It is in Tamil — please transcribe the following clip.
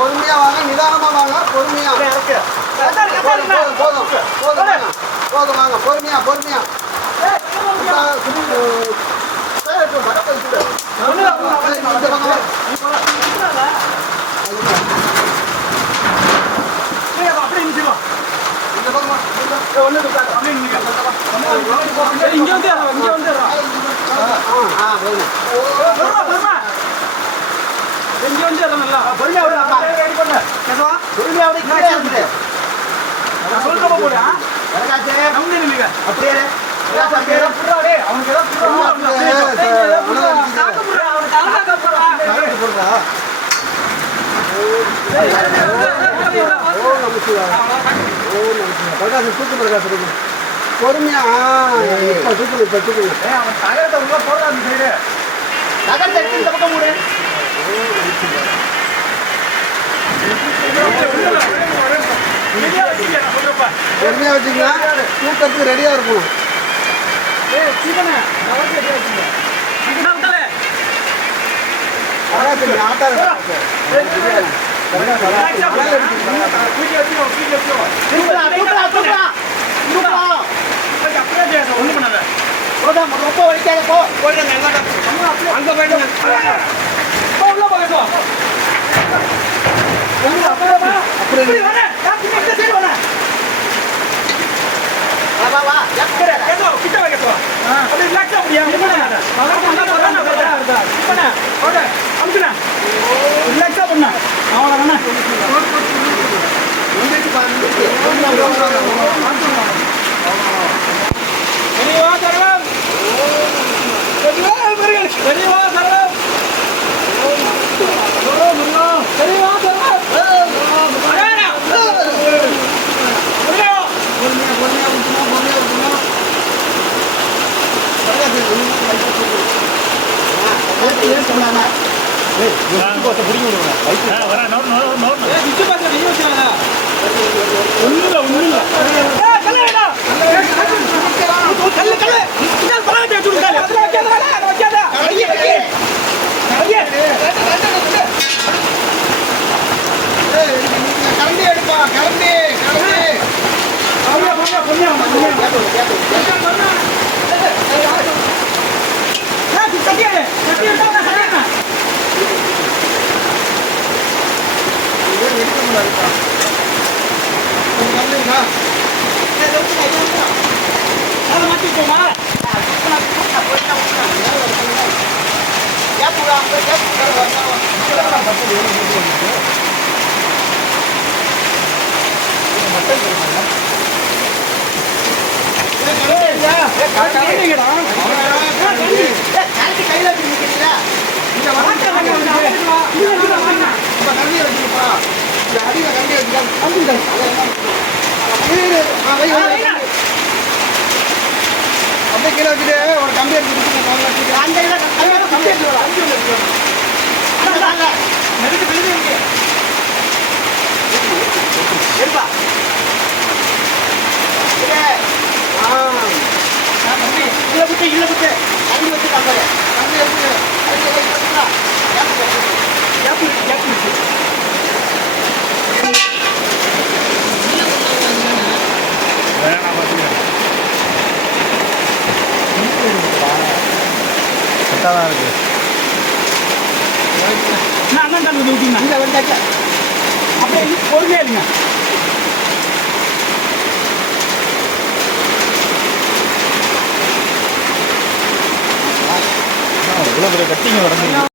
பொறுமையா. வாங்க நிதானமா வாங்க பொறுமையா போதும் போதும் போதும். போதும் வாங்க பொறுமையா பொறுமையா. இப்ப, சுத்தி, அஹ், சரி, இப்ப பக்கத்துல வச்சுடு. இந்த பக்கம் வா. இந்த பக்கம் வா. இந்த ஆ, ஆ, போதும். பொறுமையா அப்படியே கீழே இருக்குது. வரகாச்சே. அப்படியே இரு. கரெக்ட் போடுறா. ஓம் நம சிவாய. ஓம் நம சிவாய. பிரகாசம் ஆ, இப்ப தூக்குங்க இப்ப இந்த பக்கம் மூடு. பொறுமையா வச்சுக்கங்க தூக்கத்துக்கு ரெடியா இருக்கணும். பிரகாசம் நீ ஆட்டாத பிரகாசம். பிரகாசம், மணல் எடுத்துக்கங்க. தூக்குடா, தூக்குடா, தூக்குடா. தூக்குடா. போடா, ரொம்ப வலிக்காத, போ. அப்படி இல்லை. வா, வா, வா. எப்படிடா? வந்துட்டு பா, வந்துட்டு. பொறுமையா, பொறுமையா. பொறுமையா, ஏய், நீங்க கரண்டி எடுப்பா, கரண்டி, கரண்டி. கேட்டு, கேட்டு, கேட்டு. இது எடுக்க முடியாதுப்பா. உங்க கரண்டி இருக்கா? ஏய், எடுத்துக்கோ, எடுத்துக்கோ. கேப் விடு, அங்க கேப் விடு, வரணும். இதெல்லாம் பத்து எவ்வளவு போட்டு வந்துருக்கு? இது அப்படியே கீழே வச்சுட்டு ஒரு கம்பி எடுத்து அந்த கம்பி எடுத்து எடுப்பா விட்டு வச்சு காப்பாரு கம்பி எடுத்து கம்பி எடுத்து வச்சுடா கேப் கேப் கேப் கேப் இங்க வந்தாச்சா அப்படியே பொறுமையா இருங்க. இவ்வளோ பெரிய கட்டிங்க வரணும்